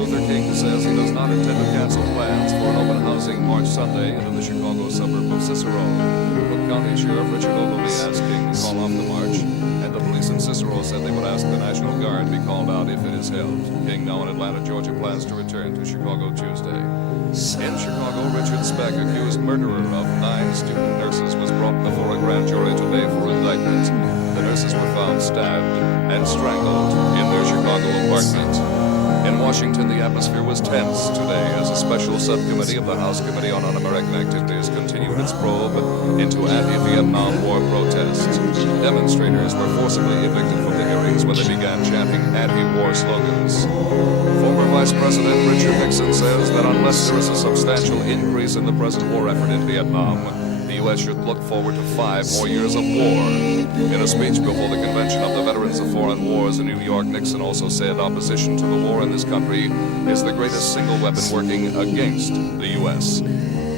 Luther King says he does not intend to cancel plans for an open housing March Sunday into the Chicago suburb of Cicero. Cook County Sheriff Richard Ogilvie asked King to call off the march, and the police in Cicero said they would ask the National Guard be called out if it is held. King, now in Atlanta, Georgia, plans to return to Chicago Tuesday. In Chicago, Richard Speck, accused murderer of 9 student nurses, was brought before a grand jury today for indictment. The nurses were found stabbed and strangled in their Chicago apartment. In Washington, the atmosphere was tense today as a special subcommittee of the House Committee on Un-American Activities continued its probe into anti-Vietnam War protests. Demonstrators were forcibly evicted from the hearings when they began chanting anti-war slogans. Former Vice President Richard Nixon says that unless there is a substantial increase in the present war effort in Vietnam, the U.S. should look forward to 5 more years of war. In a speech before the Convention of the Veterans of Foreign Wars in New York, Nixon also said opposition to the war in this country is the greatest single weapon working against the U.S.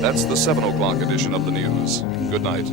That's the 7 o'clock edition of the news. Good night.